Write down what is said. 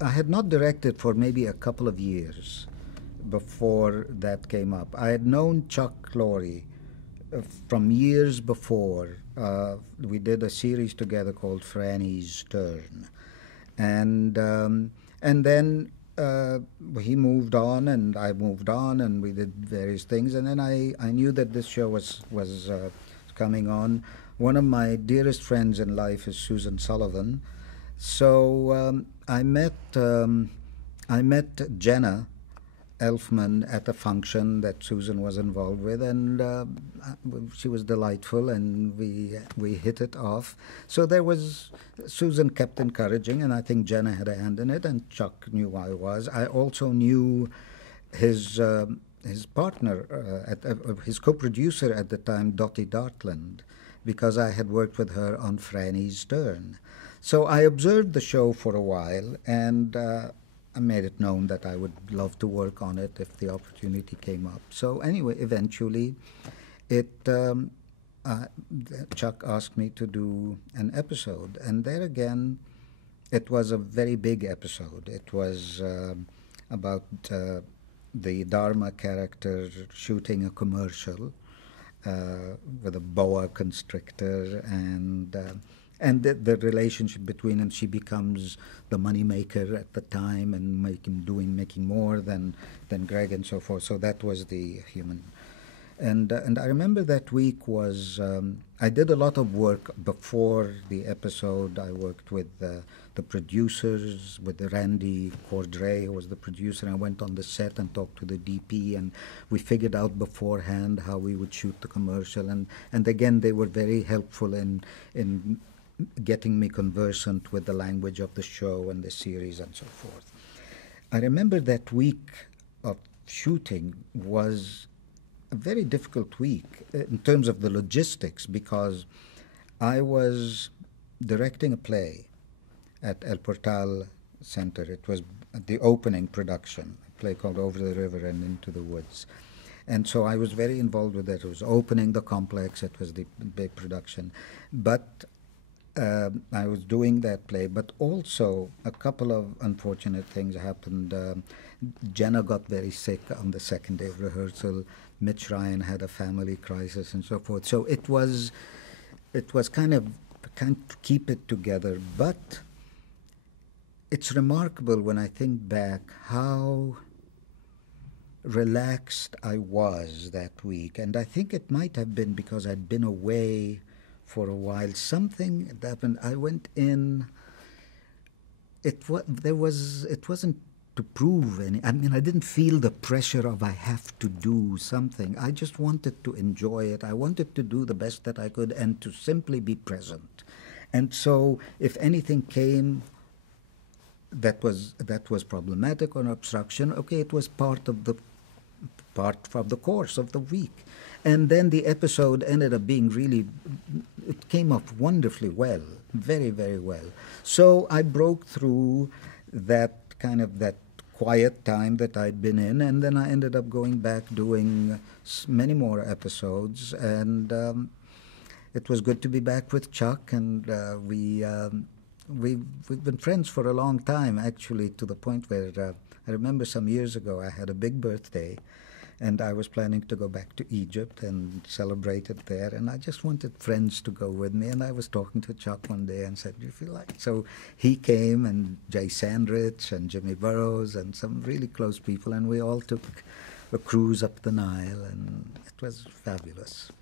I had not directed for maybe a couple of years before that came up. I had known Chuck Lorre from years before. We did a series together called Franny's Turn, and then he moved on, and I moved on, and we did various things, and then I knew that this show was coming on. One of my dearest friends in life is Susan Sullivan, so I met Jenna Elfman at a function that Susan was involved with, and she was delightful, and we hit it off. So there was Susan kept encouraging, and I think Jenna had a hand in it, and Chuck knew who I was. I also knew his partner, his co-producer at the time, Dottie Dartland, because I had worked with her on Franny's Turn. So I observed the show for a while, and I made it known that I would love to work on it if the opportunity came up. So anyway, eventually, it Chuck asked me to do an episode, and there again, it was a very big episode. It was about the Dharma character shooting a commercial with a boa constrictor, and the relationship between them. She becomes the moneymaker at the time and making more than Greg and so forth. So that was the human. And I remember that week was I did a lot of work before the episode. I worked with the producers, with Randy Cordray, who was the producer. I went on the set and talked to the DP, and we figured out beforehand how we would shoot the commercial. And again, they were very helpful in getting me conversant with the language of the show and the series and so forth. I remember that week of shooting was a very difficult week in terms of the logistics, because I was directing a play at El Portal Center. It was the opening production, a play called Over the River and Into the Woods. And so I was very involved with that. It was opening the complex. It was the big production. But I was doing that play, but also a couple of unfortunate things happened. Jenna got very sick on the second day of rehearsal. Mitch Ryan had a family crisis and so forth. So it was kind of can't keep it together. But it's remarkable when I think back how relaxed I was that week, and I think it might have been because I'd been away for a while. Something happened. I went in. It wasn't to prove any. I mean, I didn't feel the pressure of I have to do something. I just wanted to enjoy it. I wanted to do the best that I could and to simply be present. And so, if anything came that was problematic or an obstruction, okay, it was part of the course of the week. And then the episode ended up being really, it came off wonderfully well, very, very well. So I broke through that quiet time that I'd been in, and then I ended up going back doing many more episodes, and it was good to be back with Chuck, and we've been friends for a long time, actually, to the point where I remember some years ago I had a big birthday, and I was planning to go back to Egypt and celebrate it there, and I just wanted friends to go with me. And I was talking to Chuck one day and said, "Do you feel like?" So he came, and Jay Sandrich and Jimmy Burrows and some really close people, and we all took a cruise up the Nile, and it was fabulous.